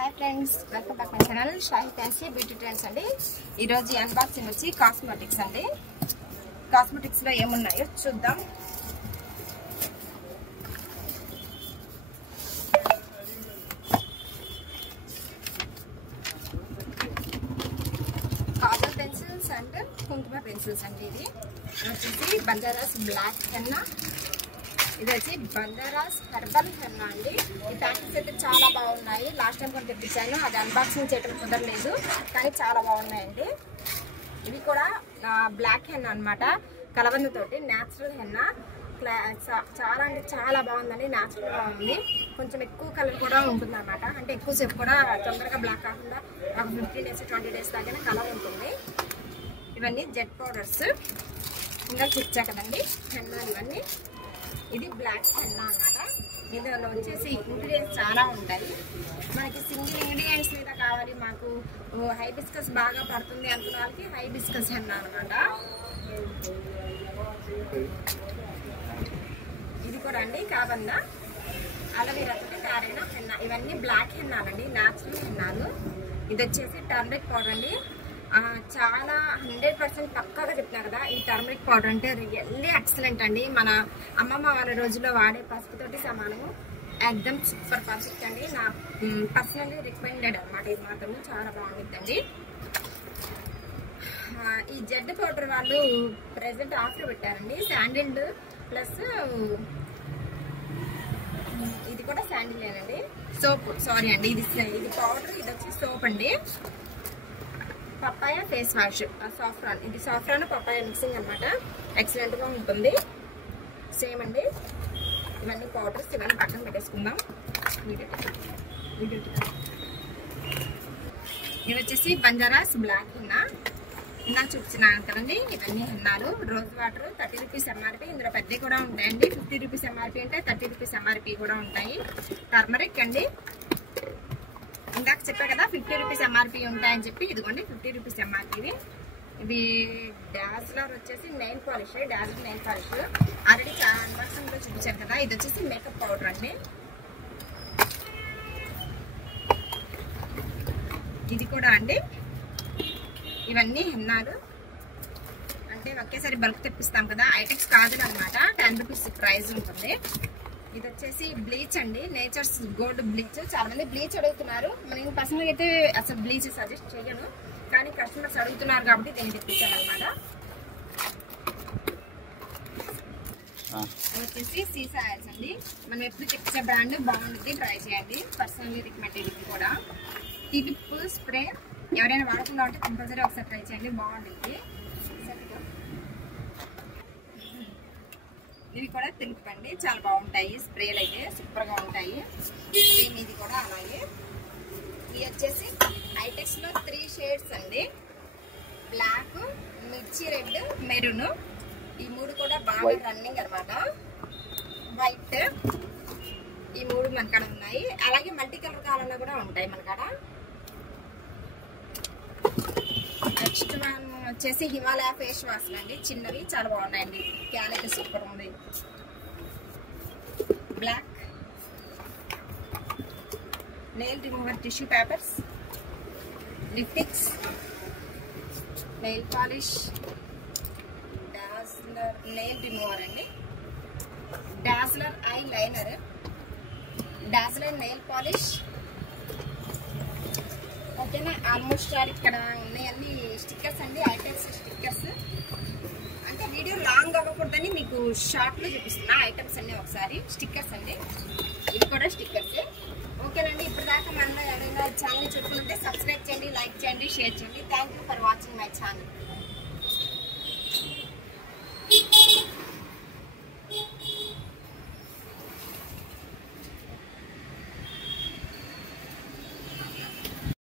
hi friends welcome back my channel shahi fancy beauty trends अंडी ई रोज unboxing వచ్చి cosmetics అండి cosmetics లో ఏమున్నాయో చూద్దాం కాజల్ పెన్సిల్స్ అండ్ కుంకుమ పెన్సిల్స్ అండి ఇది వచ్చేసి బంజారాస్ బ్లాక్ హెన్నా ఇది వచ్చి బంజారాస్ హెర్బల్ హెన్నా అండి ఈ ప్యాకెట్స్ అయితే చాలా బాగున్నాయి లాస్ట్ టైం కూడా తెప్పించాను అది అన్బాక్సింగ్ చేయడం కుదరలేదు కానీ చాలా బాగున్నాయండి ఇవి కూడా బ్లాక్ హెన్నా అన్నమాట కలబందతోటి న్యాచురల్ హెన్నా చాలా అంటే చాలా బాగుందండి న్యాచురల్ గా ఉంది కొంచెం ఎక్కువ కలర్ కూడా ఉంటుంది అన్నమాట అంటే ఎక్కువసేపు కూడా తొందరగా బ్లాక్ కాకుండా ఒక 15 days 20 days దాకా కలర్ ఉంటుంది ఇవన్నీ జెట్ పౌడర్స్ ఇంకా చూచ్చా కదండి హెన్నా ఇవన్నీ ఇది బ్లాక్ హెన్నా అన్నమాట ఇందులో వచ్చేసి ఇంగ్రీడియంట్స్ చాలా ఉంటాయి మనకి సింగిల్ ఇంగ్రీడియంట్స్ మీద కావాలి మాకు హైబిస్కస్ బాగా పడుతుంది అనుకున్న వాళ్ళకి హైబిస్కస్ హెన్నా అన్నమాట ఇది కూడా అండి కాబంద అలవీరాతో తయారైన హెన్నా ఇవన్నీ బ్లాక్ హెన్నాలండి న్యాచురల్ హెన్నాలు ఇది వచ్చేసి టర్మరిక్ పౌడర్ అండి చాలా 100% పక్కాగా చెప్తున్నా కదా ఈ టర్మరిక్ పౌడర్ అంటే రియల్లీ ఎక్సలెంట్ అండి మన అమ్మమ్మ వాళ్ళ రోజుల్లో వాడే పసుపుతోటి సమానము ఎక్దమ్ సూపర్ పర్ఫెక్ట్ అండి నా పర్సనల్లీ రికమెండెడ్ అనమాట ఇది మాత్రం చాలా బాగుంటుందండి ఈ జెడ్ పౌడర్ వాళ్ళు ప్రెసెంట్ ఆఫర్ పెట్టారండి శాండిల్ ప్లస్ ఇది కూడా శాండిలేనండి సోప్ సారీ అండి ఇది పౌడర్ ఇది వచ్చి సోప్ అండి పప్పాయ ఫేస్ వాష్ సాఫ్రాన్ ఇది సాఫ్రాన్ పప్పాయ మిక్సింగ్ అనమాట ఎక్సలెంట్ గా ఉంటుంది సేమ్ అండి ఇవన్నీ పౌడర్స్ ఇవన్నీ పక్కన పెట్టేసుకుందాం ఇవి వచ్చేసి బంజారాస్ బ్లాక్ హెన్నా ఇందాక చూపించినాను కదండి ఇవన్నీ హెన్నాలు రోజ్ వాటర్ 30 రూపీస్ ఎంఆర్పి ఇందులో పెద్దవి కూడా ఉంటాయండి 50 రూపీస్ ఎంఆర్పి అంటే 30 రూపీస్ ఎంఆర్పి కూడా ఉంటాయి టర్మరిక్ అండి ఇందాక చెప్పా కదా 50 రూపీస్ ఎంఆర్పి ఉంటాయని చెప్పి ఇదిగోండి 50 రూపీస్ ఎంఆర్పి ఇవి డాజ్లర్ వచ్చేసి nail polish dazzler nail polish already చాలా అన్బాక్సింగ్ లో చూపించాను కదా ఇది వచ్చేసి మేకప్ పౌడర్ అండి ఇది కూడా అండి ఇవన్నీ హెన్నాలు అంటే ఒకేసారి బల్క్ తెప్పిస్తాం కదా ఐటెక్స్ కాదు అనమాట 10 రూపీస్ ప్రైస్ ఉంటుంది ఇది వచ్చేసి బ్లీచ్ అండి నేచర్స్ గోల్డ్ బ్లీచ్ చాలా మంది బ్లీచ్ అడుగుతున్నారు నేను పర్సనల్ అయితే అసలు బ్లీచ్ సజెస్ట్ చేయను కానీ కస్టమర్స్ అడుగుతున్నారు కాబట్టి దీన్ని తెప్పించాను అనమాట వచ్చేసి సీసా ఆయిల్స్ అండి మనం ఎప్పుడు తెప్పించే బ్రాండ్ బాగుంటుంది ట్రై చేయండి పర్సనల్లీ రికమెండెడ్ ఇది కూడా టిప్ స్ప్రే ఎవరైనా వాడకుండా ఉంటే కంపల్సరీ ఒకసారి ట్రై చేయండి బాగుంటుంది ఇవి కూడా తెలుపండి చాలా బాగుంటాయి స్ప్రేలు అయితే సూపర్ గా ఉంటాయి ఇది కూడా అలాగే ఇది వచ్చేసి ఐటెక్స్ లో 3 షేడ్స్ అండి బ్లాక్ మిర్చి రెడ్ మెరూన్ ఈ మూడు కూడా బాగా రన్నింగ్ అన్నమాట వైట్ ఈ మూడు మనకాడ ఉన్నాయి అలాగే మల్టీ కలర్ కాలంలో కూడా ఉంటాయి మనకాడ నెక్స్ట్ వన్ వచ్చేసి హిమాలయ ఫేస్ వాష్ అండి చిన్నవి చాలా బాగున్నాయండి క్వాలిటీ సూపర్ ఉంది black nail remover tissue papers lipsticks nail polish dazzler nail remover అండి dazzler eye liner dazzler nail polish ఓకేనా ఆల్మోస్ట్ ఇక్కడ ఉన్నాయన్నీ స్టిక్కర్స్ అండి ఐటమ్స్ స్టిక్కర్స్ అంటే వీడియో లాంగ్ అవ్వకూడదని మీకు షార్ట్ లో చూపిస్తున్నా ఐటమ్స్ అన్ని ఒకసారి స్టిక్కర్స్ అండి ఇది కూడా స్టిక్కర్స్ ఓకేనండి ఇప్పటిదాకా మన ఎవరైనా ఛానల్ చూసుకుంటే సబ్స్క్రైబ్ చేయండి లైక్ చేయండి షేర్ చేయండి thank you for watching my channel